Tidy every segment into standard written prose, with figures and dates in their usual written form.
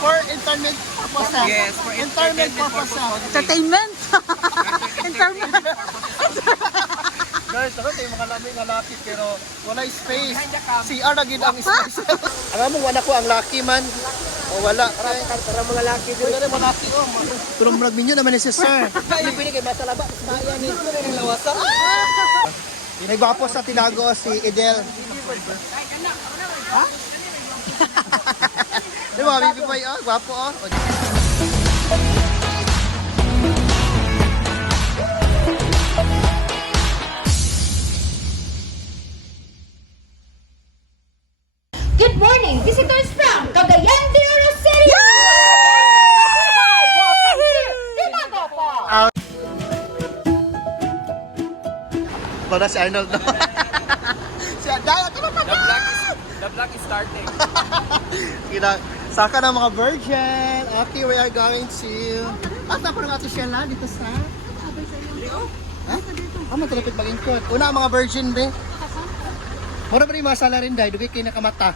for entertainment purposes. Yes, for entertainment purposes. Entertainment. Entertainment. Guys, ako tayo mga lamig nga lucky pero wala space. CR na gid ang space. Ang among anak ko ang lucky man. O wala. Para mga lucky din. Wala mga lucky oh. Pero murag minyo naman ni si sir. Hindi pwede kay basta laba. Baya ni. Lawasa. Nagwapo sa tinago si Edel. Ha? Di ba, baby boy, oh, gwapo, oh. Good morning, visitors from Cagayan de Oro City! Welcome to Tinago Falls! Para si Arnold, no? Si Daya, ito na pa ba? The vlog is starting. Saka ng mga virgin. Okay, we are going to... At na parang ato siya lang dito sa... Ha? Ah, matalapit mag-inkot. Una ang mga virgin, be. Mura ba rin mga sala rin, dahil dugay kayo nakamata.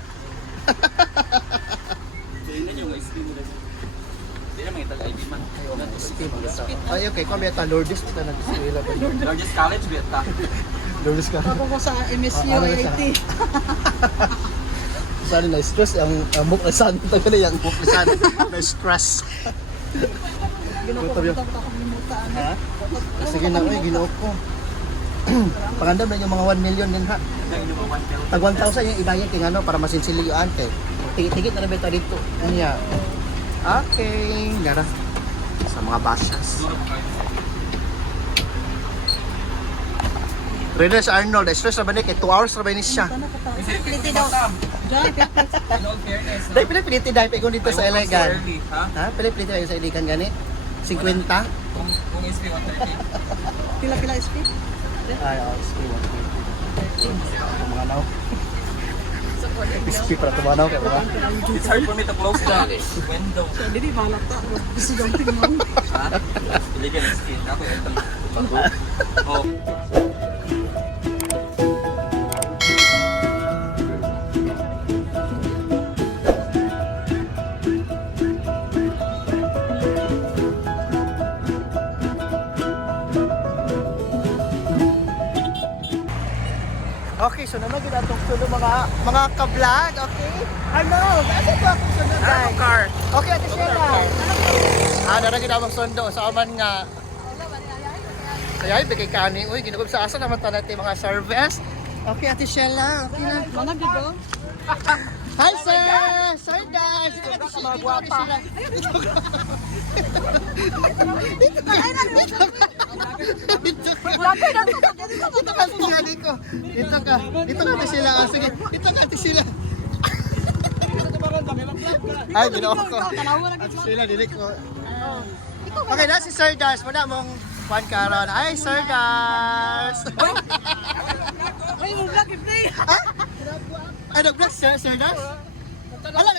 Ay, okay. Kung beta, Lourdes na nag-sila ba? Lourdes College, beta. Lourdes ka. Ako ko sa MSU IT. Saan na stress ang muklisan ito ka na yung muklisan na stress. Ginukumutan pa kalimutan. Ha? Sige na, oy, ginoo ko. Pangandam na yung mga 1 million din ha. Tag 1,000 yung ibayad kay ano para masinsili yung ante. Tigit na beta dito. Niya. Okay, gara. Sa mga basyas. Renes Arnold, stress na ba niya? 2 hours na ba niya siya? Piliti daw. Diyan, In all fairness, Dahil pinipiliti dahil pa dito sa Elegan. early, ha? Ha? Pinipiliti tayo sa Elegan gani? 50? Kung is 130. pila-pila SP. Ay, oh, SP 120. Tumanaw. SP para tumanaw kaya ba? It's hard for me to close the window. Hindi balak ta. Gusto daw tingnan. Ha? Iligan ang skin. Ako ito. Oh. Okay, so naman ginatong sunod mga ka-vlog, okay? Ano? Asa ko akong sunod tayo? Car. Okay, ate Sheila. Nara ginamang sundo sa aman nga. Kaya bigay kani, uy, ginugom sa asa naman tayo natin mga service. Okay, ate Sheila. Okay na. Mana dito? Hi, sir! Sir Dash! Ito ka sa mga guwapa. Dito ka sinali ko. Dito ka. Dito ka ate sila. Ah, sige. Dito ka ate sila. Ay, ginawa ko. Ate sila, dilik ko. Okay, na si Sir Dash. Wala mong Juan Caron. Ay, Sir Dash! Ay, mo vlog i-play. Ay, nag-vlog Sir Dash? Ala,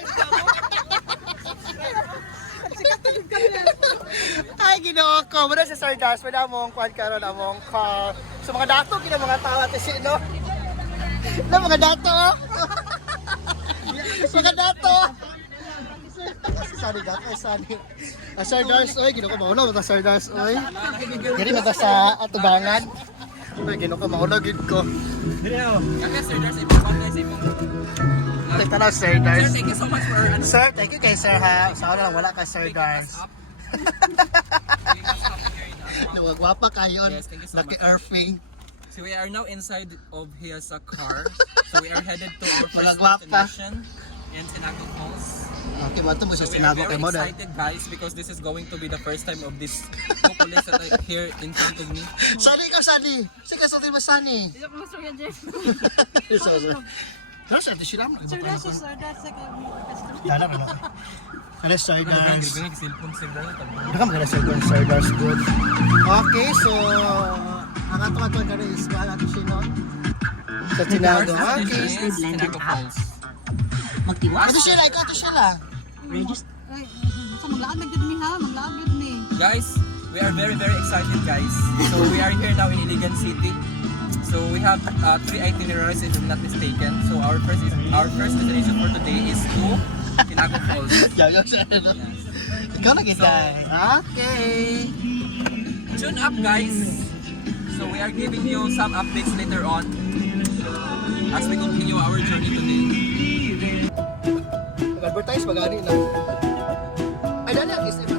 ay, ginoo ko. Muna si Sir Dash, wala mong Juan Caron, among car. So, mga dato, kina mga tawa kasi, no? Na, mga dato, oh. Mga dato. Sorry, dato. Ay, sorry. Sir Dash, oy, ginoo ko mauna. Mata Sir Dash, oy. Gani, mata sa atubangan. Ay, ginoo ko mauna, gid ko. Okay, sir, there's a big guys. Teka na, Sir Dash. Sir, thank you so much for... Sir, thank you kay Sir ha. Sa ako lang, wala ka Sir Dash. Gwapa kayo. Yes, thank you so much. Naki-earthing. So we are now inside of his car. So we are headed to our first Malagwapa. destination in Tinago Falls. Okay, bato mo sa So we are sinago very kay mo na. excited guys because this is going to be the first time of this populis that I here in front of me. Sani ka, Sani. Sige, sa mo, Sani. Dito ko sa Jeff. Pero sa ito sila mo. Sir Dash, Sir Dash sa kami. Dala ka na. Ano, Sir Dash? Cellphone sila. Baka maganda Sir Dash good. Okay, so ang ato-ato na rin is kung ato siya sa Tinago. Okay. Tinago Falls. Ato siya lang, ato siya lang. Ay, sa maglaag na gid mi ha, maglaag gid mi. Guys, we are very excited guys. So we are here now in Iligan City. So we have 3 itineraries if I'm not mistaken. So our first destination for today is to Tinago Falls. Yaw siya. Ikaw na kita. Okay. Tune up guys. So we are giving you some updates later on as we continue our journey today. Mag-advertise pag-ani na. Ay, dali ang isip.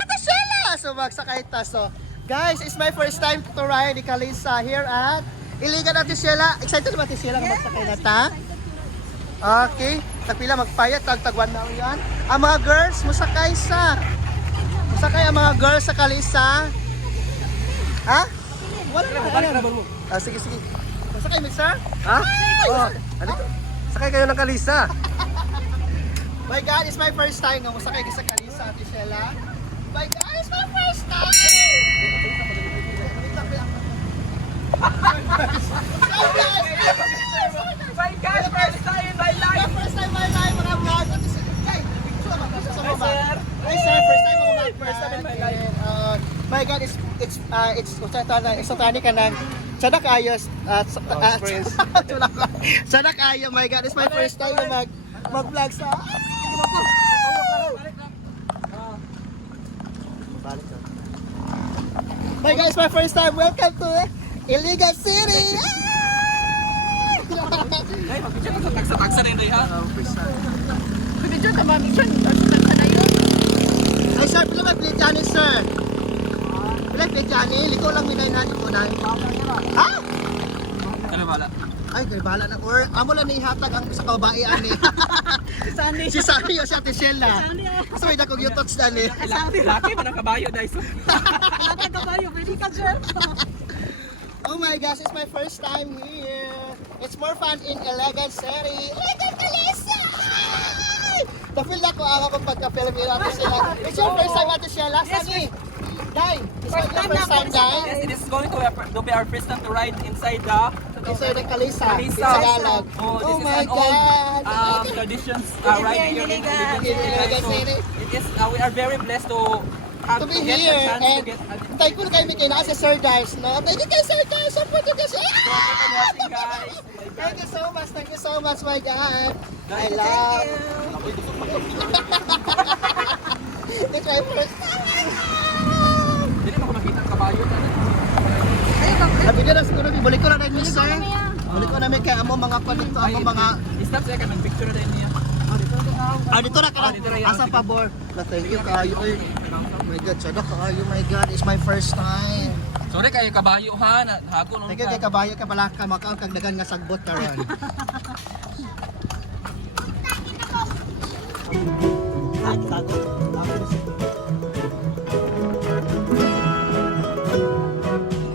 Ate Sheila! So, magsakay ta. So, guys, it's my first time to ride the Kalisa here at Iligan Ate Sheila. Excited ba Ate Sheila na magsakay na ta? Okay. Tagpila magpayat, tagtagwan na yan. Ang mga girls, musakay sa. Musakay ang mga girls sa Kalisa. Ha? Wala na. Sige, sige. Sakay, mixer? Ha? Oh, alito. Sakay kayo ng Kalisa. My God, it's my first time nga musakay ka sa Kalisa, Ate Sheila. My God, it's my first time! My God, first time in my life! First time in my life, mga vlog. Ate Sheila, hey, picture mo, picture sa baba. Hi sir, first time mga vlog. First time in my life. My God, it's tani ka ng Sadak ayos Sadak ayo, my God, it's my first time na mag-vlog sa My God, it's my first time. Welcome to Iligan City. Ay, mag-picture ka sa tagsa-tagsa na yun ha? Picture ka, ma'am. Picture na yun. Ay sir, pila may plate yan sir? Pila plate yan liko lang minay na liko na. Ha? Ano bala? Ay, kay bala na or amo lang ni hatag ang sa kababae ani. Sunday. Si Sari o si Ate Sheila. So may dakog yung touch dali. Laki pa ng kabayo dahil so. Lahat ka ba yun? Pwede ka, sir. Oh my gosh, it's my first time here. It's more fun in Iligan City. Iligan Kalisa! Na-feel na ko ako kung pagka-film yun Ate Sheila. It's your first time Ate Sheila. Sani? Dai, it's your first time, Dai. Yes, it is going to be our first time to ride inside the Inside the Kalisa. Kalisa. Sa Tagalog. Oh, this Oh is my an old God. traditions ride here in Iligan So, City. it is, we are very blessed to have To be get here a chance and to get thankful kayo may kailangan sa Sir Dice, no? Thank you kay Sir Dice. Support you guys. watching guys. Thank you so much, my God. I love. It's my first time. Hindi mo makita ang kabayo na. Sabi ka na siguro, balik ko na rin, sir. Balik ko na may kaya mo mga panito, ako mga... Stop siya ka ng picture na din niya. Dito na ka dito na na. yan. Asa pabor. Thank you kayo. Oh my God, sada kayo. My God, it's my first time. Sorry kayo kabayo ha. Hako nung Thank you kay kabayo ka pala ka. Makaon kag dagan nga sagbot karon.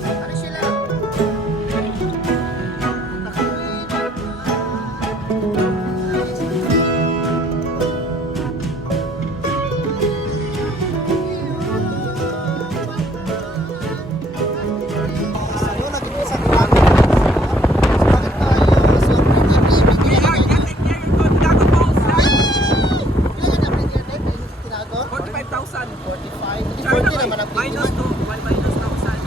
Ano sila? Sayo lagi ko sa tinago. Bakit tayo? So, Tinago Falls. ilan na rin yan eh? Tinago? 45,000. 45. 40 naman ang Minus pinto. 2. 1,000.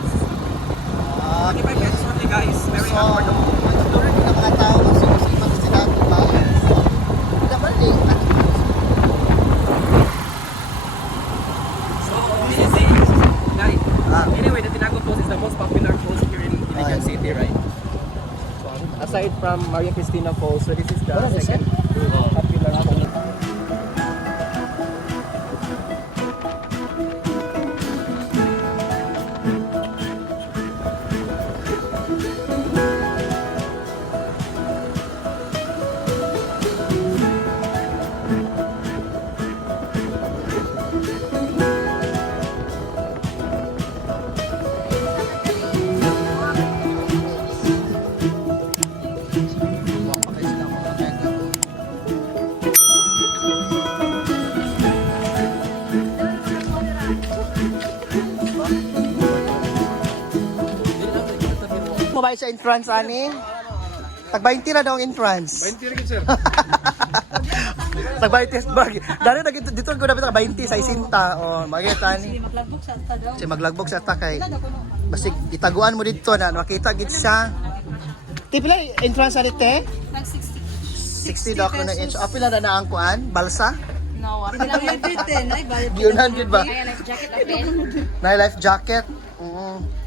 Ah, 45 pesos only guys. Very so, affordable. siguro rin ang mga tao kasi masipag sa tinago ba? Dapat eh. So, this is it. Guys, anyway, the Tinago Falls is the most popular falls here in Iligan City, right? Aside from Maria Cristina Falls, so this is the second popular falls. Mo ba sa entrance ani? Tag 20 na daw ang entrance. 20 rin, sir. Tag 20 bag. Dali na dito ko dapat 20 sa isinta. Oh, magita ni. Maglagbog sa ata daw. Si maglagbog sa takay. Ilan ako no? Basta itaguan mo dito na makita gid siya. Tipila entrance sa dite. Nag 60. 60 daw ko na inch. Apila na ang kuan, balsa. No, what? Lang yung 10. Ay, bayad. Yun 100 ba? Kaya life jacket apel. Na life jacket.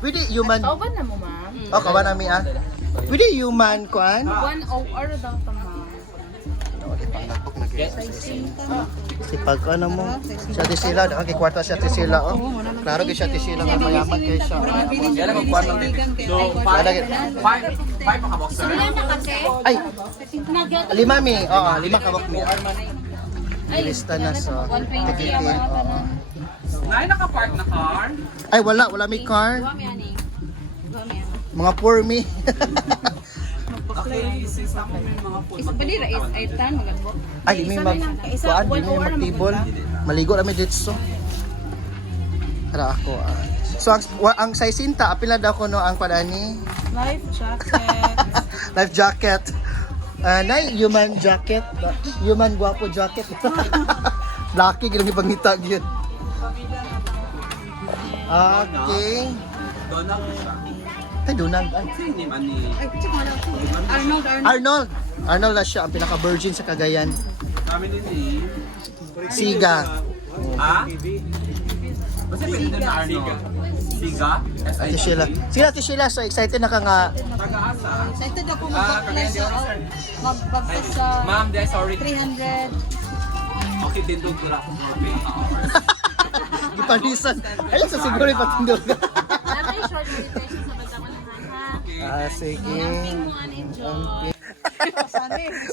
Pwede human. Tauban na mo, ma'am. Oh, kawan nami ah. Pwede human kuan. 1 OR daw ta, ma'am. Si pag ano mo, siya tisila, okay, kwarta siya tisila, oh. Klaro siya tisila nga mayaman kayo siya. Yan ang magkuhan ng bibig. So, five mga boxer. Na kasi. Ay, lima mi, oo, lima kabok mi. Lista na so, tikitin, oo. Nay, naka-park na car. Ay, wala may car. Mga poor me. Okay, since ako may mga food. Balira is 8 tan magagbok. Ay, di may kuan, di may magtibol. Maligo kami dito. Tara ako. So, ang size sinta, apila daw ko no ang padani. Life jacket. Life jacket. Nay, human jacket. Human guwapo jacket. Lucky, gano'n yung pangita yun. Okay. Donald siya. Ay, Donald. Ay. Sini man ni... Ay, check mo lang. Arnold. Arnold. Arnold na siya, ang pinaka-virgin sa Cagayan. Kami din ni... Siga. Ha? Basta pwede din na Arnold. Siga? Ate S-I-G. Sheila. Sige, Ate Sheila. So excited na ka nga. Taga-asa. Excited ako Cagayan de Oro, sir. magbagtas sa Ma'am, de, sorry. 300. Okay, tindog ko lang for paying hours. Ipanisan. Ayun, sa siguro ipatindog ka. Dapat yung short meditation sa Bagdaman ng ha. Sige. Enjoy.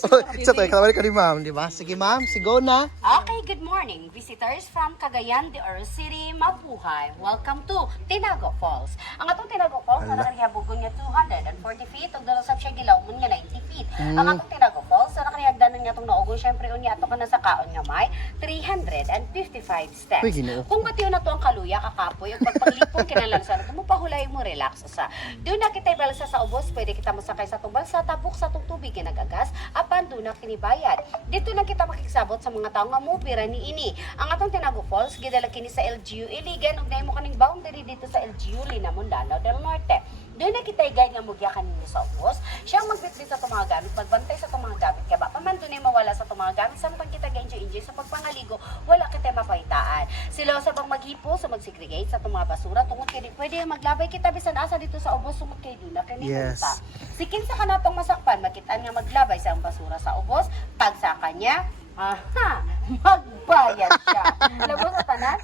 Oh, isa tayo, kawali ka ni ma'am, di ba? Sige ma'am, sigo na. Okay, good morning. Visitors from Cagayan de Oro City, Mabuhay. Welcome to Tinago Falls. Ang atong Tinago Falls, na nakanihabugon niya 240 feet, ug dalasap siya gilaw mo niya 90 feet. Ang atong Tinago Falls, na nakanihagdanan niya itong naugon, syempre unya ato ka na sa kaon nga may 355 steps. Uy, Ginoo. Kung batiyo na to ang kaluya, kakapoy, ug pagpaglipong kinalansan, ito mo pahulay mo, relax sa. Doon na kita'y balsa sa ubos, pwede kita masakay sa itong balsa, tabok sa itong tubig, ginagagas, apan doon na kinibayad. Dito na kita makikisabot sa mga tao nga mubira ni ini. Ang atong Tinago Falls, gidala kini sa LGU Iligan, ug dahil mo kaning boundary dito sa LGU Linamon, Lanao del Norte. Doon na kita igay nga mugyakan ninyo sa ubos. Siyang magbitbit sa itong mga gamit, magbantay sa itong mga gamit. Kaya ba, paman doon ay mawala sa itong mga gamit. Samtang kita ga-enjoy sa pagpangaligo, wala kita mapaitaan. Sila sa bang maghipo, sa mag-segregate sa itong mga basura, tungod kayo, pwede maglabay kita bisan asa dito sa ubos, sumod kayo doon na Yes. kanimunta. Sikin sa kanatong masakpan, makitaan nga maglabay sa ang basura sa ubos, pag sa kanya, aha, magbayad siya. Labos sa tanan?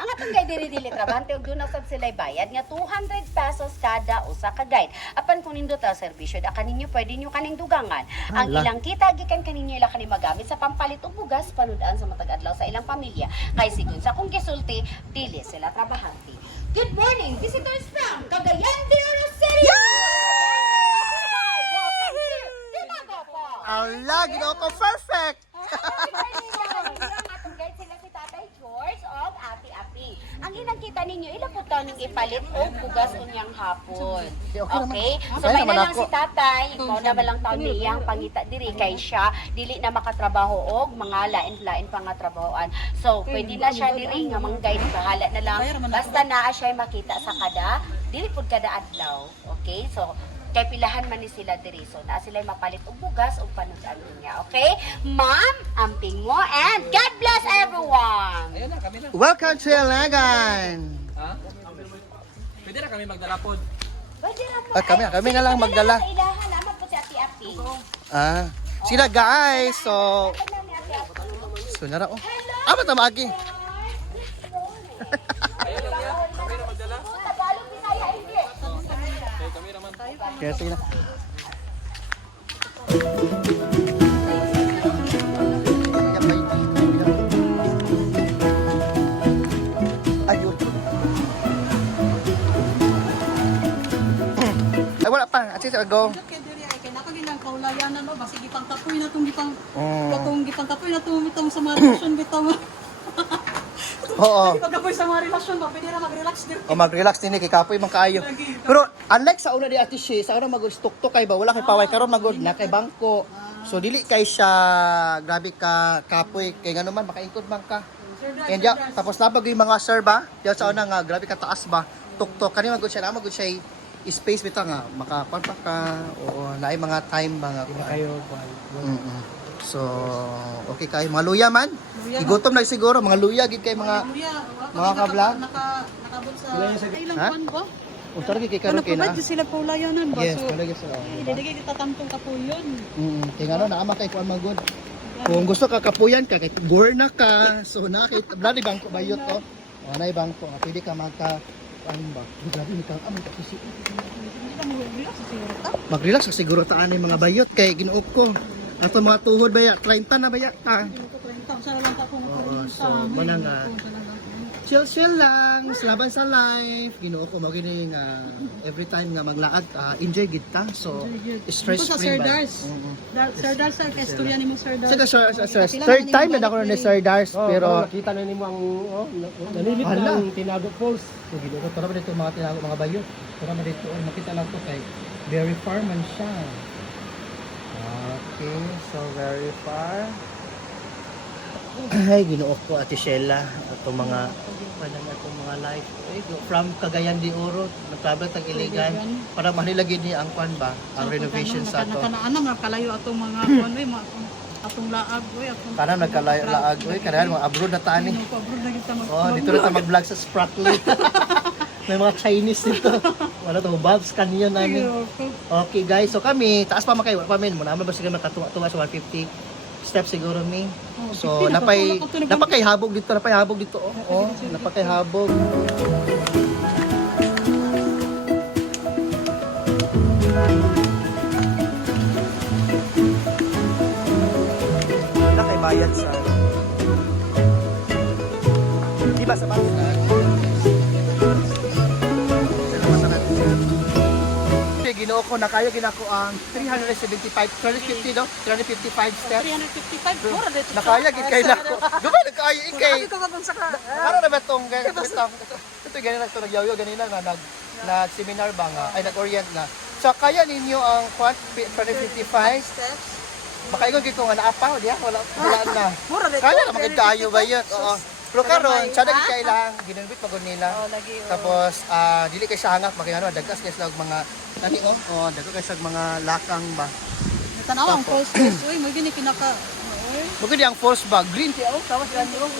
Ang atong guide diri trabante ug doon sab sila bayad nga 200 pesos kada usa ka guide. Apan kung nindot ang serbisyo da kaninyo pwede nyo kaning dugangan. Ang Hala. ilang kita gikan kaninyo ila kani magamit sa pampalit og bugas panudan sa matag adlaw sa ilang pamilya. Kay sigon sa kung gisulti dili sila trabahante. Good morning, visitors from Cagayan de Oro City. Welcome to Tinago Falls. Ala, ginawa ko perfect. Atong guide sila si Tatay George o Ate Api. Ang inangkita ninyo, ilang po taon yung ipalit o bugas unyang hapon. Okay naman. Okay? So Okay may naman na lang ako. si Tatay, ikaw na ba lang taon niyang pangita diri kay siya, dili na makatrabaho og mga lain-lain pa nga trabahoan. So pwede na siya diri nga mang guide, bahala na lang. Basta naa siya makita sa kada, dili pud kada adlaw. Okay? So kay pilahan man ni sila diri, so na sila mapalit og bugas og panudan niya. Okay? Ma'am, amping mo and God bless everyone. Ayun na, kami na. Welcome to Ilagan. Ha? Pwede na kami magdala po. Pwede na po. Kami na lang magdala. Sa ilahan naman po si Ate Api. Sila guys, so Tignan ni Ate Api. sunara oh. Ama tamagi. Ayun lang yan. Kami na magdala. Tagalog, Bisaya, English. Okay, kami naman. Kaya sige na. Ayun. Ay, wala pa. At least, go. Kaya diri ay kay nakagilang kaulayanan no basi gipang kapoy na tong gipang Mm. katong gipang kapoy na tong bitong sa mga relasyon bitaw. Oo. Gipang kapoy sa mga relasyon ba pwede ra mag-relax diri. O mag-relax din kay kapoy man kaayo. Pero unlike sa una di Ate Shea, sa una mag-stok kay ba wala kay paway karon magod na kay bangko. So dili kay siya grabe ka kapoy kay ngano man makaingkod man ka. And ya, tapos labag yung mga sir ba? Diya sa una nga grabe ka taas ba? Tuktok kani magod siya na magod siya space bitaw nga makaparpak ka o naay mga time ba nga kuan. Kayo, So, okay kayo. Mga luya man? Luya. Igutom na siguro. Mga luya, gid kay mga... Luya, Mga ka-vlog? Nakabot sa ilang Ha? kwan ba? Unsa rin kay Ano karon kay na? pa ba sila paulayanan ba? Yes, So, wala gyud sila. Didagay kita tantong kapuyon. Tingnan na ama kay kuan man good. Kung gusto ka kapuyan ka, kay gorna ka, so na kay bladi bangko bayot to. O nay bangko, pwede ka magka ano ba? Grabe ni kang amon ka kasi. Hindi ka mag-relax sa siguro ta. Mag-relax sa siguro taan ni mga bayot kay ginuop ko. Ato mga tuhod baya, 30 na baya ka. Hindi ko 30. Sana lang ka kung Oo, karinta. so, mananga. Chill lang, laban sa life. Ginoo ko mo gini nga every time nga maglaag enjoy gid ta. So stress Ito sa free Sir ba? Dars. Sir Dars, sir, kasturya ni mo Sir Dars. Sir, third time na ako ni Sir Dars pero nakita na nimo ang nalilit Hala. ng Tinago Falls. so ginoo ko tara ba dito mga tinago mga bayot. Tara ba dito makita lang to kay very far man siya. Okay, so very far. Ay, ginoo ko Ate Sheila, itong mga itong mga life from Cagayan de Oro, nagtravel tag Iligan para manilagid ni ang kwan ba, ang renovation sa ato. Nakanaan kalayo atong mga kwan oy, mga atong laag oy, atong Kana nagkalaag oy, kana mga abroad na tani. Ano, abroad na kita Oh, dito na ta mag-vlog sa Spratly. May mga Chinese dito. Wala to, Bob's Canyon namin. Okay guys, so kami, taas pa makay, pa men, muna ba siguro makatuwa sa 150 steps siguro mi. So napay habog dito, oh. Napakay habog. Wala kay bayad sa di ba sa bansa? Ginoo ko na kayo ginako ang 375 350 no 355 steps 355 mura dito. nakaya gid kay nako gumay nakayo ikay Sabi ko kung sa ka. ano na ba tong ganito ito ganina to nagyaw ganina nga nag seminar ba nga ay nag-orient na so kaya ninyo ang 355 Steps. baka ingon gid ko nga naapa diya wala na Mura dito. kaya na magid kayo ba yun oo pero karon sada gid kay lang ginunbit pagod nila Oh, lagi. tapos dili kay sa hangak makina dagkas kay sa mga nani oh dagkas kay sa mga lakang ba Tanaw ang post oy, mo gini kinaka. Oy. Bukod ang force bag green kay oh kawas ganyo oh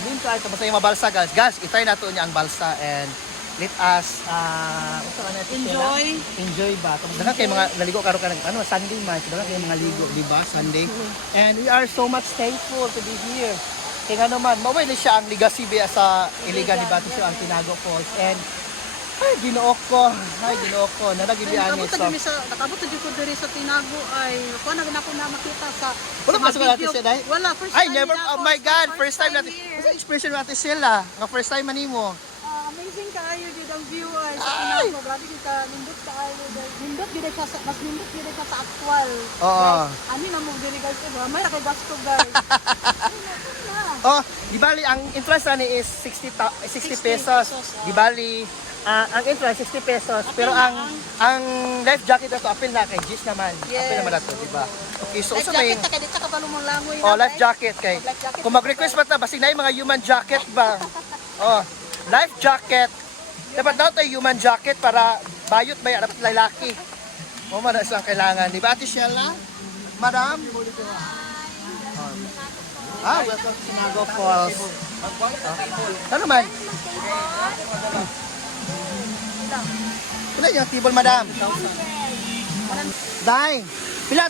green kay tapos yung mabalsa guys itry nato niya ang balsa and let us enjoy ba tapos daga kay mga naligo karon ka ano Sunday man daga kay mga ligo di ba Sunday and we are so much thankful to be here kaya nga naman maway na siya ang legacy ba sa Iligan ni Bato siya ang Tinago Falls and ay ginoo ko nalagibian ni so Nakabot jud ko diri sa Tinago ay kuan na ako na makita sa wala sa pa mga sa natin video. siya dahil Wala first ay time never na oh ako. my god first time natin here. sa expression natin sila nga first time manimo Amazing kaayo gid ang view ay sa Ay! Tinago. Grabe gid ka nindot kaayo. Nindot gid siya sa mas nindot gid siya sa actual. oo Ani na mo diri guys ko. May ra kay gasto guys. oh di bali ang entrance na ni is 60 pesos di bali ang entrance 60 pesos pero ang life jacket na to apil na kay Gis naman apil naman na to di ba okay so Life sa may jacket ka dito ka balong langoy. oh life jacket kay Life jacket. kung mag-request pa ta basig na yung mga human jacket ba oh life jacket dapat daw tayo human jacket para bayot ba dapat lalaki mo man sa kailangan di ba Ate Sheila madam welcome to Tinago Falls ano man pila yung table madam Day, pila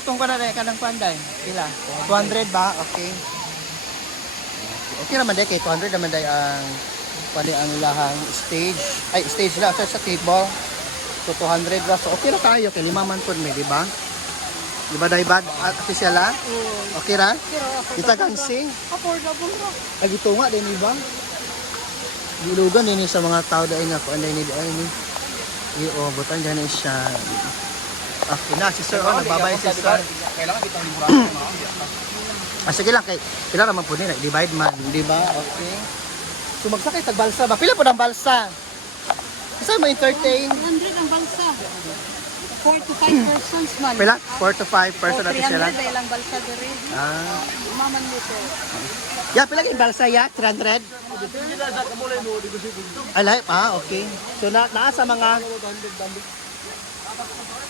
tong kanare kanang panday? Pila? 200 ba? Okay. Okay naman day kay 200 naman day ang pali ang ilahang stage. Ay stage lang sa table. So 200 ra. So okay ra tayo kay 5 man pud may, di ba? Di ba day bad official la? Okay ra? Kita kang sing. Affordable ra. Nagitunga din di ba? Dilugan din sa mga tao dai na ko anday ni ay ni. Iyo, butan dyan siya. Na, si Sir, nagbabay si Sir. Kailangan kitang liburan Sige lang, pila naman po nila, divide man, di ba? Okay. So magsakay, tagbalsa ba? Pila po ng balsa? Kasi mo entertain? 100 ang balsa. 4 to 5 persons man. Pila? 4 to 5 person natin sila. 300 ay lang balsa diri. Ah. Maman dito. Yeah, pila kayong balsa ya? 300? Ay, lahat. Okay. So, naa sa mga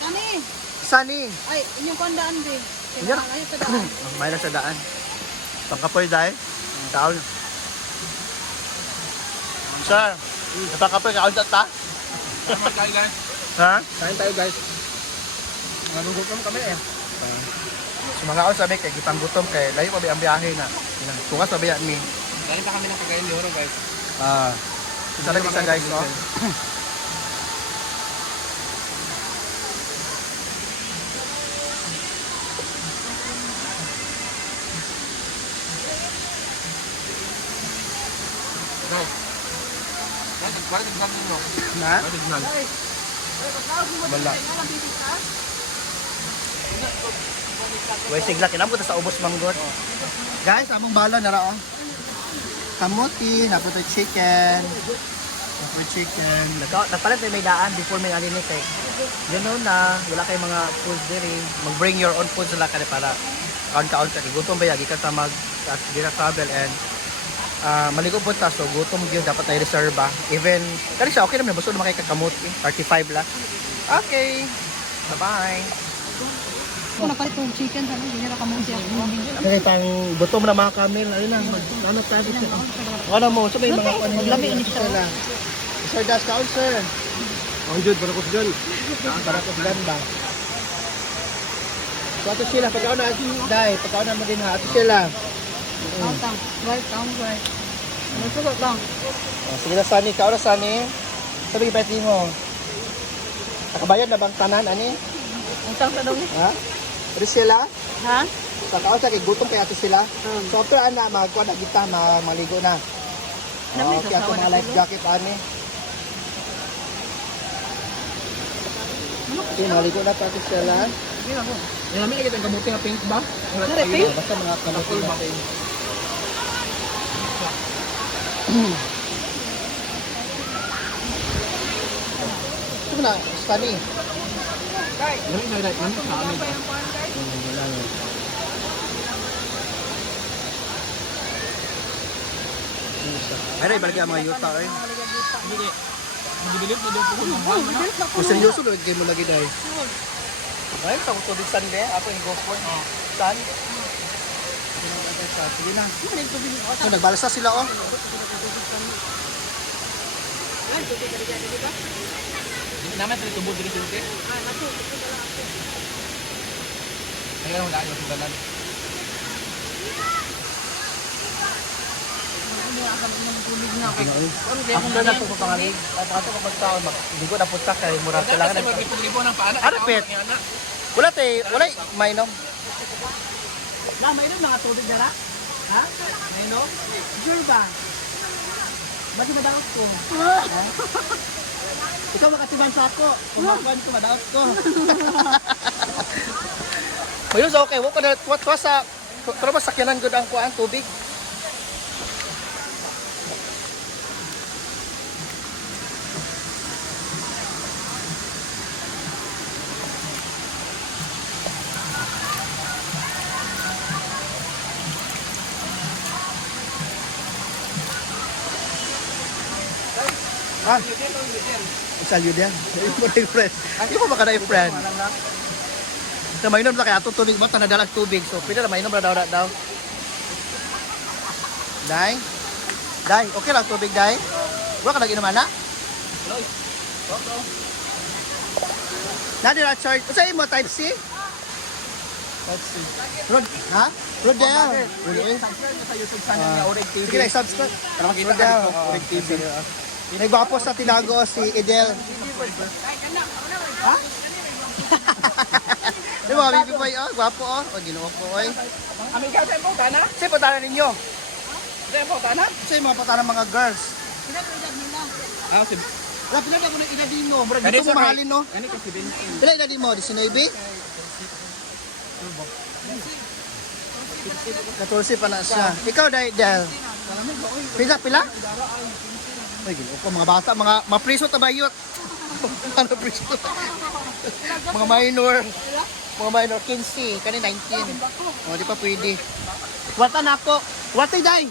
Ani? Sunny. Ay, inyong kondaan, be. Inyong? Ay, sa daan. May na sa daan. Pangkapoy dahil. Kaon. Sir, pangkapoy kaon sa ta? Ha? Kain tayo guys. Nagugutom kami eh. Sumangao sabi kay gitang gutom kay layo pa ang biyahe na. Tukas pa biyan mi. Kain pa kami ng Cagayan de Oro guys. Isa lagi sa guys, no? Guys. Guys, para tignan ninyo. Na? Para tignan. Wala. Way sigla kinamo ta sa ubos manggot. Guys, among bala na ra oh. Kamuti, naputo chicken. Naputo chicken. Nagpalit may daan before may alinis eh. Yun na, wala kay mga food diri. Mag-bring your own food sila kani para kaon-kaon ka. Gutom ba yagi ka sa travel and maligo po ta, so gutom gyud dapat tayo reserva. Even kani siya okay naman, basta naman kay kakamuti, 35 la. Okay. Bye-bye. Kung nakalit yung chicken, sana hindi nila kamong siya. Kaya tang gutom na mga kamil, ayun na, ano tayo dito. Ano mo, sabi mga Maglami ini siya. Sir Das kaon sir. Ang jud para ko gan. Para ko ganda. So ato sila pagkaon na dai, pagkaon na mo din ha. Ato sila. Tang, right, right. Ano sa lang? Sige na Sani, kaon na Sani. Sabi pati mo. Nakabayad na bang tanan ani? Utang sa dong. Ha? Pero sila, Ha? sa kaon sa kay gutom kay ato sila. So after ana magkuha na kita, maligo na. Okay, ato mga life jacket ani. Okay, maligo na ato sila. Yan namin kita kamuti nga pink ba? Basta mga kamuti natin. Ito na, Sunny. Yan na right man sa amin. Ay, balik ang mga yuta eh. Hindi. Dibilip ko ko ng mahal na. Kung seryoso, lagay mo lagi dahil. Ay, sa tubig san be, ako yung go for. San? Sige na. So, nagbalasa sila oh. Naman sa tubo diri sa Ayun wala yung sudalan. Ako na ito sa pangalig. At ato kapag taon, hindi ko napunta kay mura kailangan. Mag-lipo ng paana. Ano, Pet? Wala wala, mainom. La, mayroon mga tubig dara? Ha? Mayroon? Sure ba? Ba't madaos ko? Ikaw makatiban sa ako. Kung makuhan ko, madaot ko. Mayroon sa okay, wako na tuwa sa, pero masakyanan ko ang kuhaan, tubig. Salyo din. Yung mo na yung friend. Yung mo baka na yung friend. Na mainom na kaya itong tubig mo, tanadalag tubig. So, pwede na mainom na daw. Day? Day, okay lang tubig, Day? Wala ka lagi naman na? Nadi na charge. Saan mo, type C? Type C. Rod, ha? Rodel. Rodel. Sa YouTube channel niya Oreg TV. Sige na, subscribe. Para makita ka Rodel. dito, Oreg TV. Nagwapo sa Tinago si Edel. Ha? Di ba, baby boy, oh, gwapo, oh. O, ginoo ko, oy. Amin ka sa imong kana? Sa'yo patanan ninyo. Sa imong kana? Sa'yo mga patanan mga girls. Ah, si Wala, pinag ako ng edadin mo. Mura, Kani dito sa mo mahalin, no? Kani kasi Bensin. Pila edadin mo? 19? 14 pa na siya. Ikaw, Del. Pila? Ay, ginoo ko, mga bata, mga priso tabayot. Ano priso? Mga minor. Mga minor, 15. Kani 19. O, di pa pwede. Wata na ako. Wata, Day.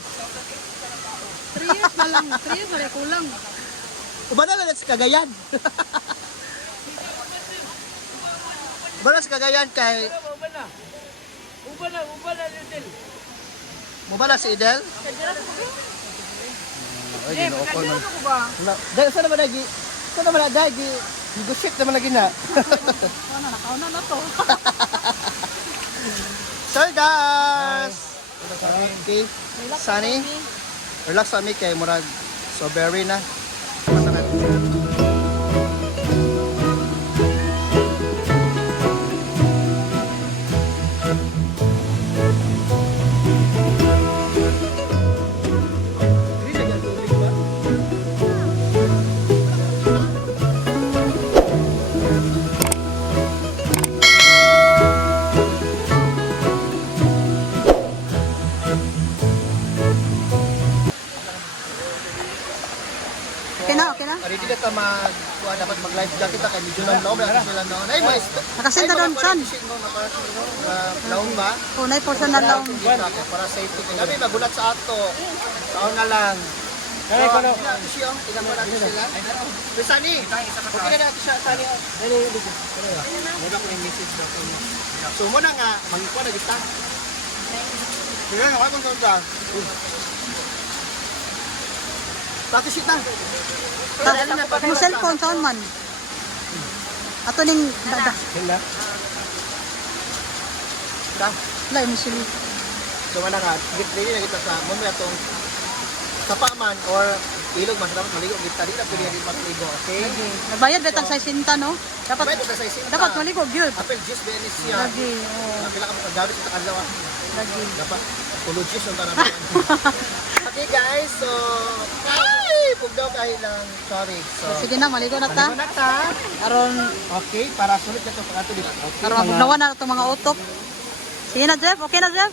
3 years na lang. 3 years na kulang. Uban na lang sa Cagayan. Uban na sa Cagayan kay... Mubala si Idel? Ay, ginoo ko man. Dahil saan naman lagi? Saan naman lagi? Gusit naman lagi na. Ano, nakauna na to. Sir guys! Okay. Sunny. Relax kami kay Murag. So berry na. Masarap. Okay na? Ready na ka dapat mag-live jacket na kay medyo lang laom na sila noon. Ay, mais. Nakasinta doon, son. Laom ba? Unay portion na lang. Para safety kay kami magulat sa ato. Taon na lang. Kaya ko no. Siya, tingnan mo natin sila. Sani. Okay na natin siya Sani. Wala ko yung message na ko. So mo na nga mangikuha na kita. Sige, ako kung saan. Pati sit na. Mo cellphone saan man. Ato ning dada. Sila. Da. Lai mo sili. So mana nga, ready na kita sa mo atong sapa man or ilog mas dapat maligo kita dito pwede rin maligo, okay? Nagbayad betang sa sinta no. Dapat Pwede sa isin. dapat maligo gyud. Apple juice benis siya. Lagi. Oh, Pila ka magagamit sa kadlaw. lagi. Dapat apologies ang tanan. Okay guys, so ay, pugdaw kayo lang. Sorry. So Sige na, maligo na ta. ano na ta? Aron Okay, para sulit na ito pag dito. Okay. aron mabugnawan na itong mga utop. Sige na, Jeff. Okay na, Jeff.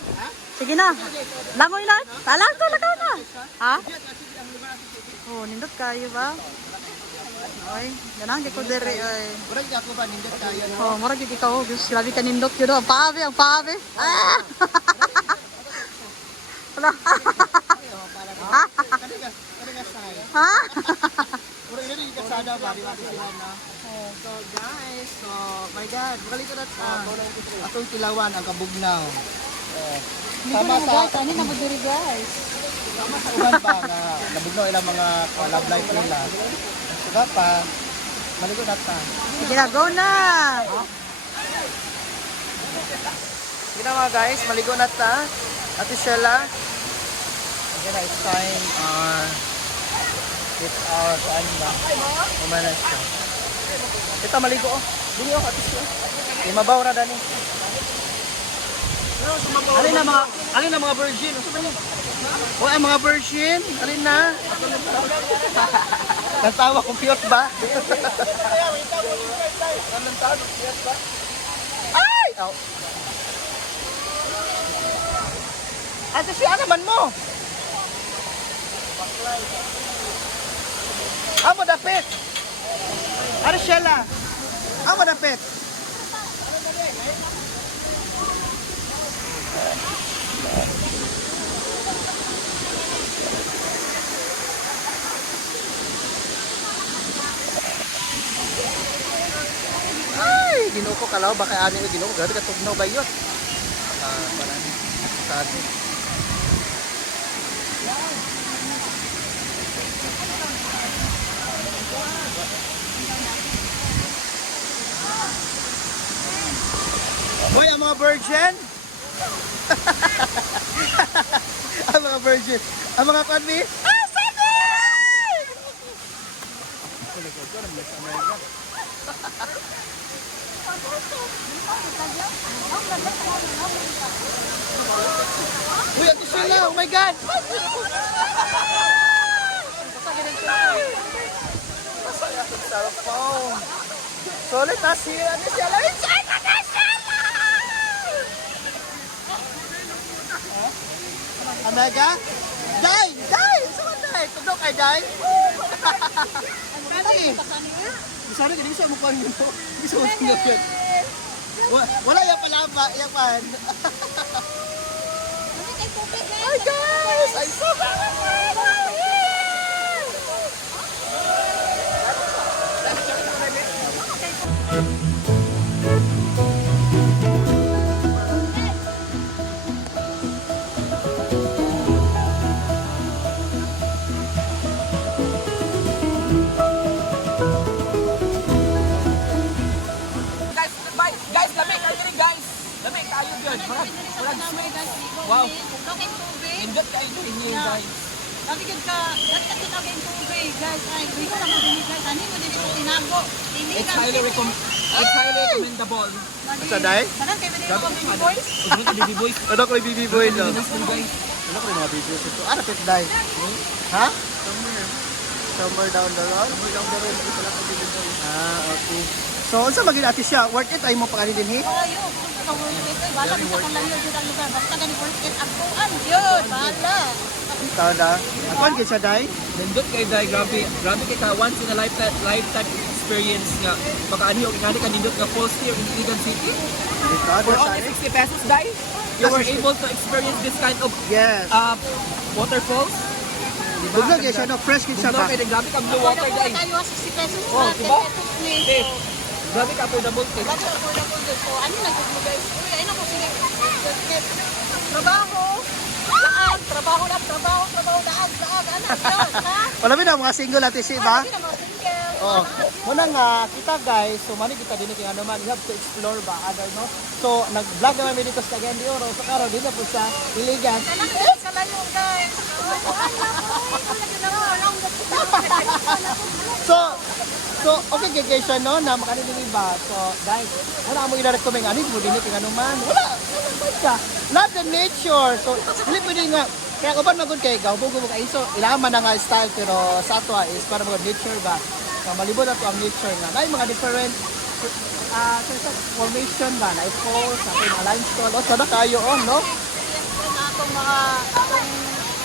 Sige na. Langoy na. Talang to, lakaw na. Ha? Oh, nindot kayo ba? Ay, ganang di ko diri ay. Murag ako ba nindot kayo? Oh, mura gyud ikaw, Gus. Labi ka nindot gyud. Ang paabe, ang paabe. Ah! Wala. Kanina say. Ha? Murag yun yung kasada ba? Di ba sila na? So guys, so my God, balik na atong tilawan ang kabugnaw. Sama sa Ano na mo diri, guys? sama sa uban pa na nabugnaw ilang mga love life nila. Suga pa, maligo na ta. Sige na, go na. Sige na mga guys, maligo na ta. Ate Sheila. Okay na, it's time. It's our time ba? Umanas ka. Ito maligo oh. Dili oh, Ate Sheila. Imabaw ra dani. Alin na mga virgin? Ano ba yun? O ang mga virgin? Alin na? Natawa, compute ba? Ay! Ow. Ate siya naman mo! Amo dapit! Arshela! Amo dapit! Ay, Ginoo ko kalaw baka ani ko Ginoo grabe ka tugnaw ba yun? Parang sabi. Hoy, ang mga virgin! Ang mga virgin! Ang mga kanmi! Ah, sabi! Uy, ang sila! Oh my God! Masaya sa cellphone. Solid na siya. Ano siya? Inside na na siya! Amega? Day! Day! Saan day? Tugnaw kay Day? Kani? Sorry, hindi siya mukha niyo. Hindi siya mukha niyo. Wala yung palaba. Yung pan. Hi guys! I'm so happy! Wow. Looking tubig. Indot kayo inyo guys. Lagi ka, dati ka laging tubig, guys. Ay, ko na mo din, guys. Ano mo din ito tinago? It's highly recommendable. Sa day? Parang kayo din ako baby boys. Ito yung baby boys. Ano ko yung BB boy no? Guys. Ano ko yung mga videos ito? Ano pit day? Ha? Somewhere down the road? Ah, okay. So, unsa maging ate siya? Worth it ay mo pa din hi? Ayo, ito worth it. Bala kita kung layo dito ang lugar. Basta gani worth it. Agtuan. Yun, bala. Ikaw na. Akuan gid siya day? Nindot kayo dahil grabe kay ka once in a lifetime experience nga. Baka ano yung ikani ka nindot nga falls here in Iligan City. Ikaw For na only 60 pesos dahil you were able to experience this kind of Yes. waterfalls. Buglag gid siya no, fresh gid siya Bugnaw ba? kayo, grabe ka blue water Wala dahil. tayo 60 pesos Oh, natin. diba? Ito, Grabe ka affordable kayo. Grabe affordable din po. Ano nag-guys? Uy, ayun ako sige. Trabaho. Daan. Trabaho lang. Trabaho. Daan. Anak. Yun. Ha? Wala mi na mga single ate si ba? Hindi na mga single. Oo. Muna nga kita guys, so mani kita din kay ano man, you have to explore ba other no. So nag-vlog naman mi dito sa Cagayan de Oro. So karon dito po sa Iligan. Kalayo guys. So okay kay guys siya no na makani din iba. So guys, ano amo ina-recommend ani mo din kay ano man. Wala. Ka. Love the nature. So dili pwede nga kaya uban magud kay gawbo mo kay so ilaman na nga style pero sa ato is para mga nature ba. So malibot ato ang nature nga. Nay mga different formation ba na falls, sa mga limestone, o sada kayo no?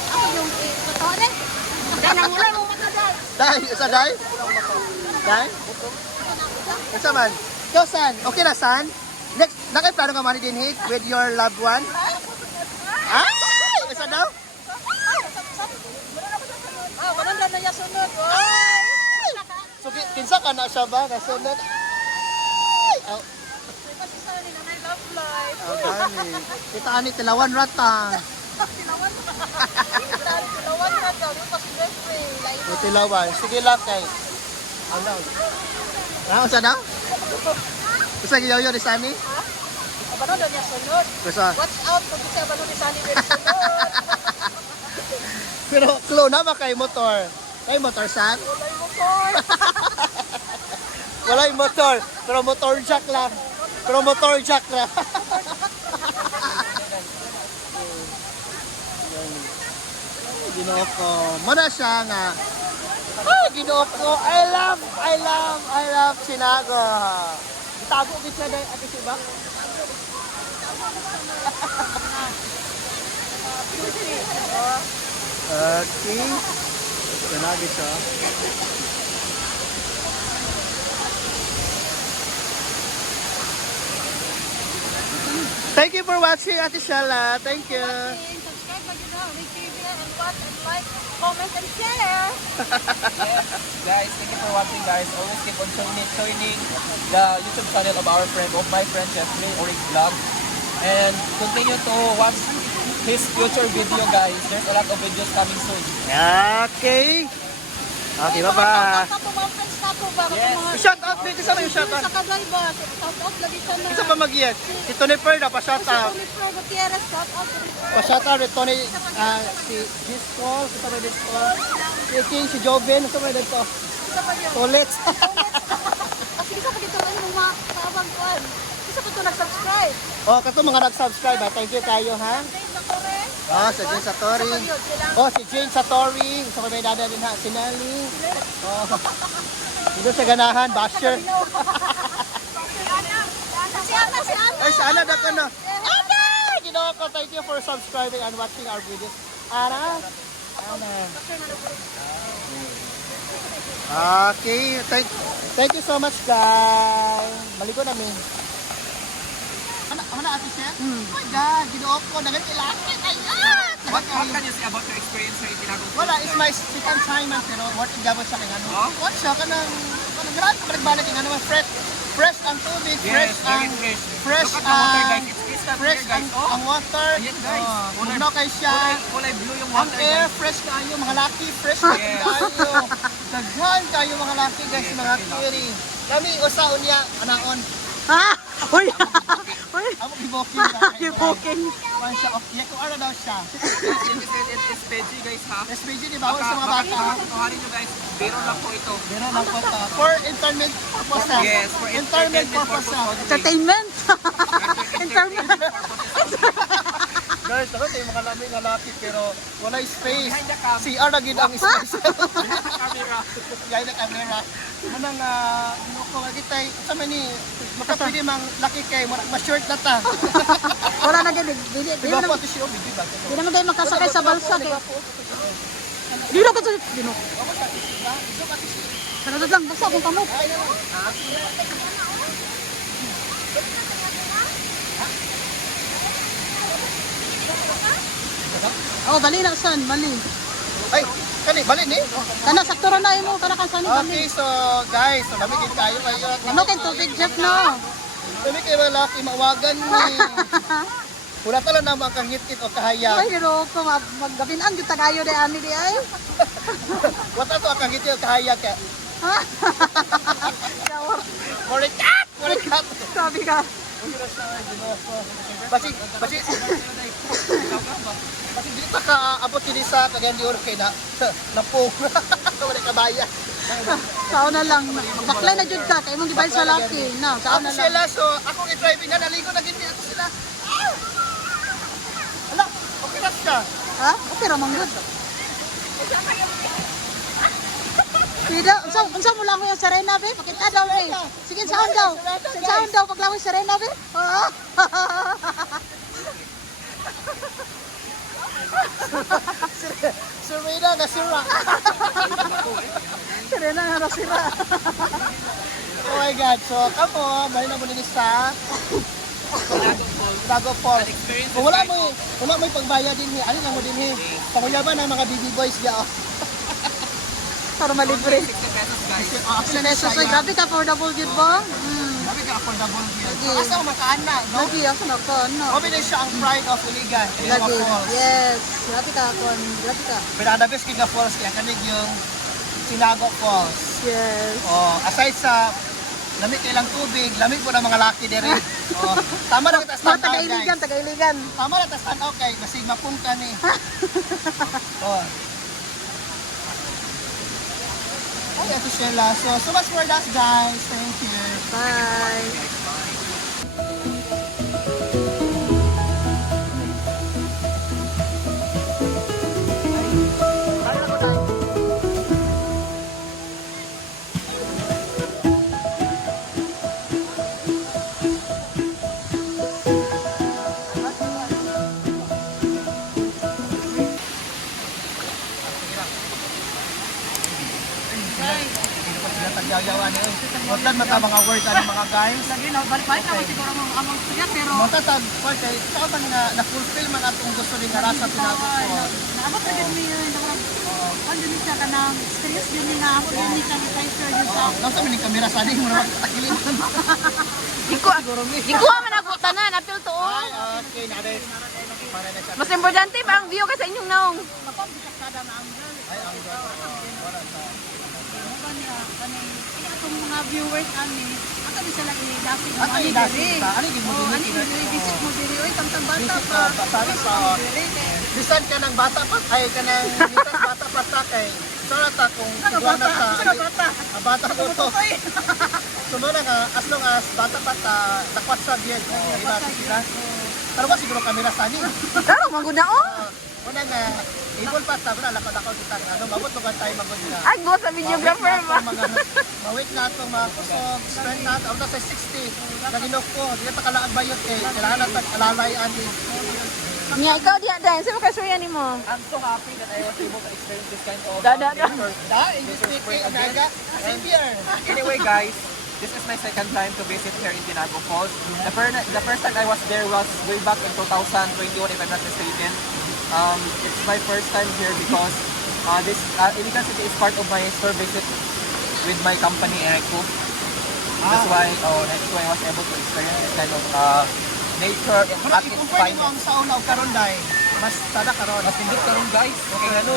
Ako yung totoo din. Dahil nangulay mo mata dahil. Dai, isa dai? Dai? Isa man. Ikaw, San? Okay na, San? Next, plano ka man din hit with your loved one? Ay! Isa daw? Ah, mananda na niya sunod. Ay! So, kinsa ka na siya ba? Kasunod? Ay! Oh, Kasi sa nila na love life. oh gani. Kita ani tilawan rata. Tilawan na daw. Yung kasi best friend. May tilawan. Sige lang kay. Ano? Ano sa daw? Kasi giyaw-yaw ni Sani? Mananda niya sunod. Kasi Watch out kung bisa ba ni Sunny very sunod. pero clue na ba kay motor? Kay motor, San? Walay motor. Wala yung motor, pero motor jack lang. Pero motor jack lang. Ginoo ko. Muna siya nga. Ginoo ko. I love Sinago. Itago gid siya dahil ate si ba? Okay. Sinago siya. Thank you for watching, Ate Shala. Thank you. Subscribe na yun na. Review and watch and like, comment and share. Guys, thank you for watching guys. Always keep on tuning the YouTube channel of my friend Jeffrey Orig Vlog. And continue to watch his future video guys. There's a lot of videos coming soon. Okay. Okay, bye-bye. Sa mga friends na po ba? Yes. Shout out din. Kasama yung shout out. Sa Kagay ba? Shout out lagi ka na. Isa pa mag-iyak. Si Tony Perda, pa-shout Si out. Tony Fred Gutierrez, shout out to Tony. Pa-shout out rin Tony, si Giscol, si Tony Giscol. Si King, si Joven, sa mga dito. Isa pa yun. Toilet. Kasi isa pa dito yung mga kaabang kuwan. Isa pa ito nag-subscribe. Oh, kato mga nag-subscribe ha. Thank you kayo ha. James Nakore. Oh, si Jane Satori. Oh, si Jane Satori. Sa may dada rin ha. Si Nelly. Oh. Dito sa ganahan, basher. Si Ana. Ay, sa Ana, dako na. Ana! Ginawa ko, thank you for subscribing and watching our videos. Ana. Ana. Okay, thank you so much, guys. Maligo namin. Ano ate Chef? Oh my God, ginawa ko. Nagan ilapit. Ayan! What can you say about your experience sa Itinagong? Wala, it's my second time man, pero worth it gabon sa akin ano. Oh? What siya ka nang grabe ka balik yung ano, fresh ang tubig, Yes, fresh ang very fresh. fresh Look at the water ang guys. It's crystal fresh clear guys. Oh, ang water. ayan guys. Muna kay siya. Kulay blue yung Ang water air, guys. fresh kayo, mga laki, fresh kayo. Daghan kayo mga laki guys, mga kiri. Kami usaon niya, anaon. Ha? Uy! Uy! Amo giboking na. Giboking. One siya of iya kung ano daw siya. It's veggie guys ha. SPG di bawal sa mga bata. Kuhanin nyo guys. Biro lang po ito. Meron lang po to. For entertainment purpose. Yes, for entertainment purpose. Entertainment. Entertainment. Guys, ako tayo mga lamig nga lapit pero wala space. CR na gid ang space. Camera. Yay na camera. Manang ko nga kitay sa man ni makapili mang laki kay ma-short na ta. Wala na gid. Dili Di ba po ito siya video ba? Di naman kayo makasakay sa balsa kay. Dino ka dino. Kanadad lang basta kung kamot. Oh, bali na san, bali. Ay, kani bali ni. Kana sakto ra na imo kana kan sani bali. Okay, so guys, so lamig kayo kayo. Ano kay tubig Jeff no? Kami kayo wala mawagan ni. Wala pala na makangit-it o kahaya. Ay, pero ko maggabinan gyud tagayo de ani di ay. Wala to ang ngiti o kahaya ka. Shower. Morikat! Morikat! Sabi ka. Basi, dito ka abot kini sa Cagayan de Oro kay na napong. Wala ka baya. Sao na lang. Baklay na jud ka kay imong gibayad sa laki. Na, sao Ako na lang. sila, so ako i-driving na naligo na gindi ako sila. Ala, okay na siya. Ha? Okay ra man gud. Pida, unsa mo lang yung Serena be? Pakita daw be. Sige saan daw? Saan daw paglawan yung Serena be? Oo. Serena na sira. Serena nga nasira. Oh my God. So, kamo, bali na mo din sa Dago Falls. Kung wala mo pagbayad din hi. Ano lang mo din hi. Panguyaban ng mga baby boys diya. Para malibre. 60 pesos guys. Sa nesos ay grabe ka affordable gyud ba? Sabi ka affordable yun. Lagi. Asa ko makaan na, no? Lagi ako na ko no. Mabili siya ang pride of Iligan. Lagi. Iligan Falls. Yes. Grabe ka kon. Grabe ka. Pinadabis King of Falls kaya kanig yung Sinago Falls. Yes. Oh, aside sa lamig kailang tubig, lamig po ng mga laki dere. Oh, tama na kita Mga stand out, taga-iligan, guys. taga-iligan. Tama na kita stand out kay basig mapungka ni. Oh. Ay, ito Sheila. So much for that, guys. Thank you. Bye. Sila tagyayawan eh. Wala mata mga words ani mga guys. Lagi na balik-balik na siguro mo among siya pero Mata tag part kay sa man nga na-fulfill man atong gusto ni nga rasa Sinago Falls. naabot na gid mi yun. Ano din siya kanang experience din nga ako din ni sanitizer yun sa Nasa man ni kamera sa mo na takilin. Ikaw man ako tanan, apil to. Ay, okay na rin. Para na siya. Mas importante pa ang view kasi inyong naong. kapag bisaksada na ang girl. Ay, ang wala sa Ano niya kanay kaya atong mga viewers ani ako din sila i-dasig Ano ani i-dasig diri. ba? Ano yung Oh, ani diri? diri visit mo diri oy tangtang bata Visit pa. ka, basari pa. Bisan ka ng bata pa, ay ka ng bisan bata pa sa kay. Sana ta kung Ano iguana bata? sa Ano bata? bata ko to. Oy. Sumuna nga, as long as bata pa ta, dapat sa biyad. Diba sila? Pero ba siguro kamera sa anin? Pero maguna oh. Una nga, able pa ta, wala lakad-lakad kita. Ano, mabot mo ba tayo magod na? Ay, go sa videographer ba? Mawit na itong mga kusog, strength na ito. Ang sa 60, naginok ko. Hindi pa kalaang bayot eh. Kailangan natin alalayan eh. Nya ikaw diha dahil sa kasuya nimo. I'm so happy that I was able to experience this kind of Da. Da, English speaking, naga, same here. Anyway guys, this is my second time to visit here in Tinago Falls. The first time I was there was way back in 2021 if I'm not mistaken. It's my first time here because this Iligan City is part of my store visit with my company Ereco. That's why I was able to experience this kind of nature Pero at its i-compare mo finest. ang sauna o karon dahil mas tada karon. Mas pindot karon guys. Okay ano.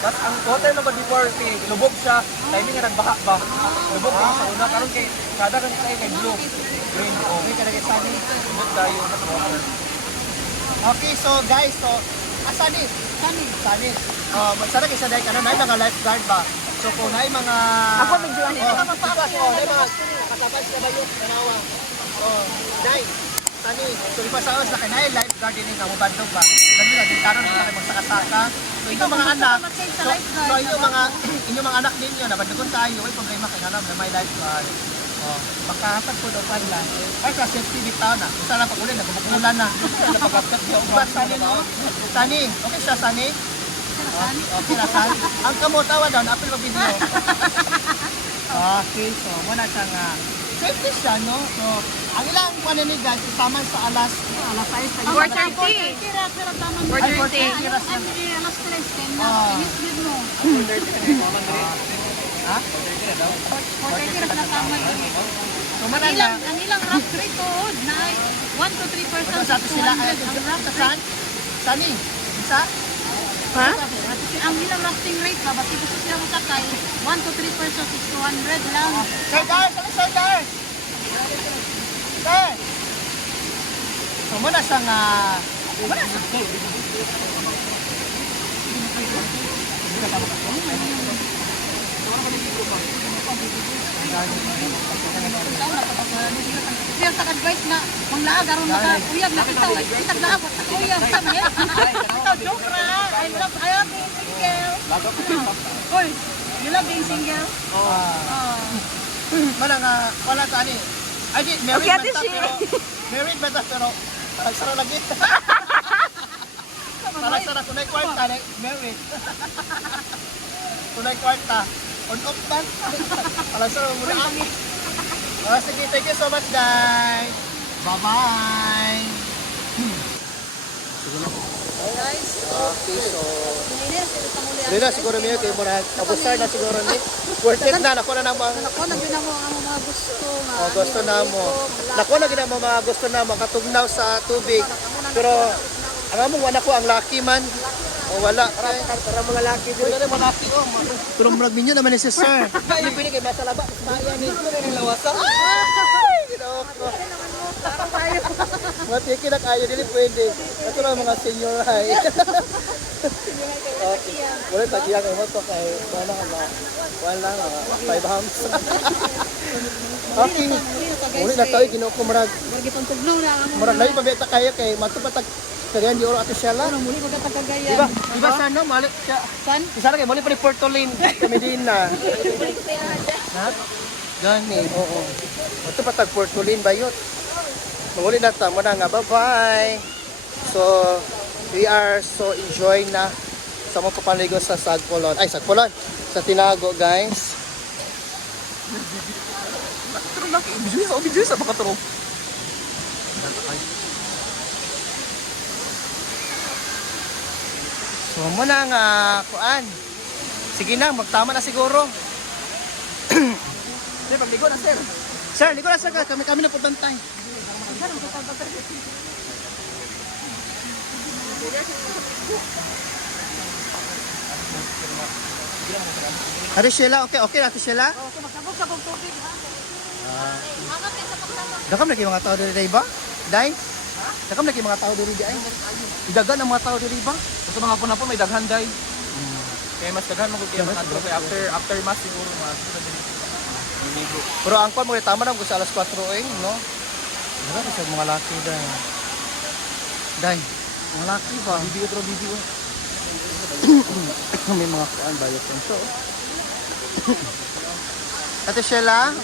Mas ang water naman before lubog siya. Timing nga nagbaha ba. Lubog pa sa una karon kay kada kan kay blue. Okay, kalagay Sunny. Good tayo. Okay, so guys, so, Sunny. Sunny. Sana kayo sa dahil ka na, na mga lifeguard ba? So kung na mga... Ako medyo ano. na mga kasabay sila ba yung kanawa? Dahil, Sunny. So ipasaos na kayo na yung lifeguard din nga, mabandog ba? Sabi na, din karoon na kayo magsakasaka. So inyong mga anak, so inyong mga anak ninyo, nabandogon tayo, ay problema kayo na may lifeguard. Makahapag po daw pala. Ay, sa safety bitaw na. Isa lang pag-uli, nagbubukulan na. Napagkapit niya. Diba, Sunny, no? Sunny, okay siya, Sunny? Okay na, Sunny. Ang kamotawa daw, na-apil mag-video. Okay, so, muna siyang safety siya, no? So, ang ilang kuwanan ni guys, isama sa alas 6. 4:30. 4:30. Ha? So, mana na? Ang ilang rough rate to na 1 to 3% Ano sabi sila? Saan? Sunny? Isa? Ha? ang ilang rafting rate ba basta gusto sila masakay 1 to 3 pesos is 200 lang. Sir Dar! Saan Sir Dar? Sir! So, muna siyang Siya sa advice na manglaag aron makakuyag na kita kita laag sa kuyag sa mga. Ito joke ra. I love being single. Oy, you love being single? mana nga, wala ta ani. Ay, di, married Okay, ba ate ta, si. married ba ta, pero sara lagi. Sara kunay kwarta, married. Kunay kwarta. On off ban. Sara muna. Sige, thank you so much, guys. Bye-bye. Okay, so... Hindi na siguro niyo kayo muna. Abusar na siguro ni. Worth it na. Nakuha na naman. Ako na gina mo ang mga gusto nga. Gusto na mo. Nakuha na gina mo mga gusto na mo. Katugnaw sa tubig. Pero, ang among wala ko ang lucky man. O wala. Tara mga lucky. Wala rin mga lucky. Pero murag minyo naman ni si sir. Hindi pwede kayo basta laba. Bayan ni. Lawasa. Ay! Ginawa ko. Mga tiki na kayo. Dili pwede. Ito lang mga senior high. Okay. Wala tagiyang mo to kay wala nga 5 hams. Okay. Uli na tayo ginoo ko murag. Murag lahi pa beta kayo kay matupatag kagayan di oro ate Shella. Muli magkatagagayan. Diba sa ano mali siya. San? Isa kay muli pa ni Portolin sa Medina. Ha? Gani. Oo. Matupatag Portolin bayot. Muli na ta mo na nga bye-bye. So we are so enjoy na sa mga papaligo sa Sagpolon. Ay, Sagpolon. Sa Tinago, guys. Video sa baka turo. So, muna nga, kuan. Sige na, magtama na siguro. Sir, pagligo na, sir. Sir, ligo na, sir. Kami na putantay. Ate Sheila, okay Ate Sheila? Okay, magsabog sa tubig ha. Dakam lagi mga tao diri ba? Dai? Dakam lagi mga tao diri ay. Idagan ang mga tao diri ba? So sa mga hapon may daghan day. Kaya mas daghan mo kay mga tropa after mass siguro mas Pero ang kwan mo tama na sa alas 4 no? Dara sa mga laki dai. Dai, mga laki ba? Video. May mga kuan bayot yan so. Ate Sheila,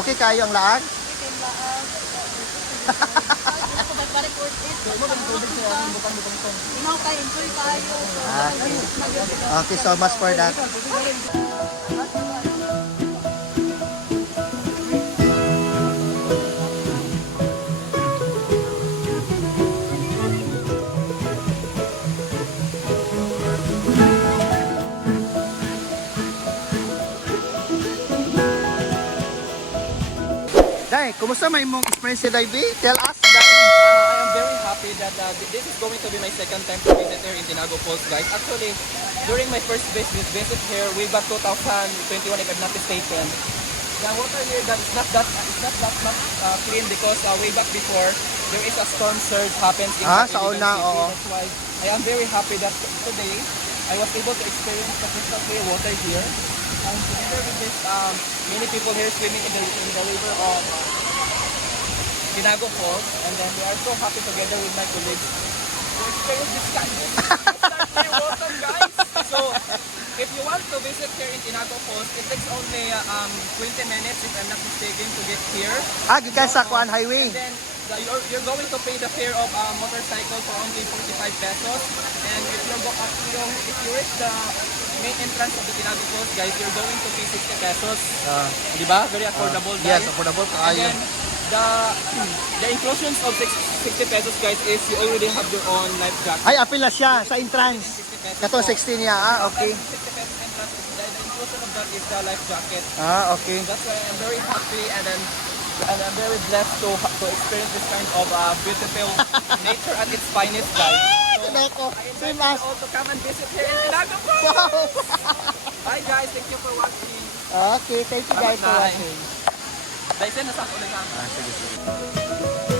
okay kayo ang laag? Okay, so much for that. Dai, kumusta may mong experience sa Dai B? Tell us, Dai. I am very happy that this is going to be my second time to visit here in Tinago Falls, guys. Actually, during my first visit here, way back 2021, if I'm not mistaken, the water here it's not that much clean because way back before there is a storm surge happens in Ah, the sa Iligan una, City. oo. That's why I am very happy that today I was able to experience the crystal clear water here. And together with this, many people here swimming in the river of Binago Falls, and then we are so happy together with my colleagues to experience this kind of crystal clear water, guys. So, if you want to visit here in Binago Falls, it takes only 20 minutes, if I'm not mistaken, to get here. Ah, gikan sa Kuan Highway. And then you're going to pay the fare of a motorcycle for only 45 pesos. And if you reach the main entrance of the Binago Falls, guys, you're going to pay 60 pesos. Di ba? Very affordable, guys. Yes, affordable And kaayo. then, the inclusions of 60 pesos, guys, is you already have your own life jacket. Ay, apil na siya sa entrance. 60 pesos. Katong 16 niya. Ah, okay. 60 pesos entrance, the inclusion of that is the life jacket. Ah, okay. That's why I'm very happy and I'm very blessed to experience this kind of beautiful nature at its finest, guys. So, Nako, I invite same you as. all to come and visit here in Binago Falls. Bye guys, thank you for watching. Okay, thank you guys for Bye. watching. Dahil nasa ako na lang. Ah, sige, sige.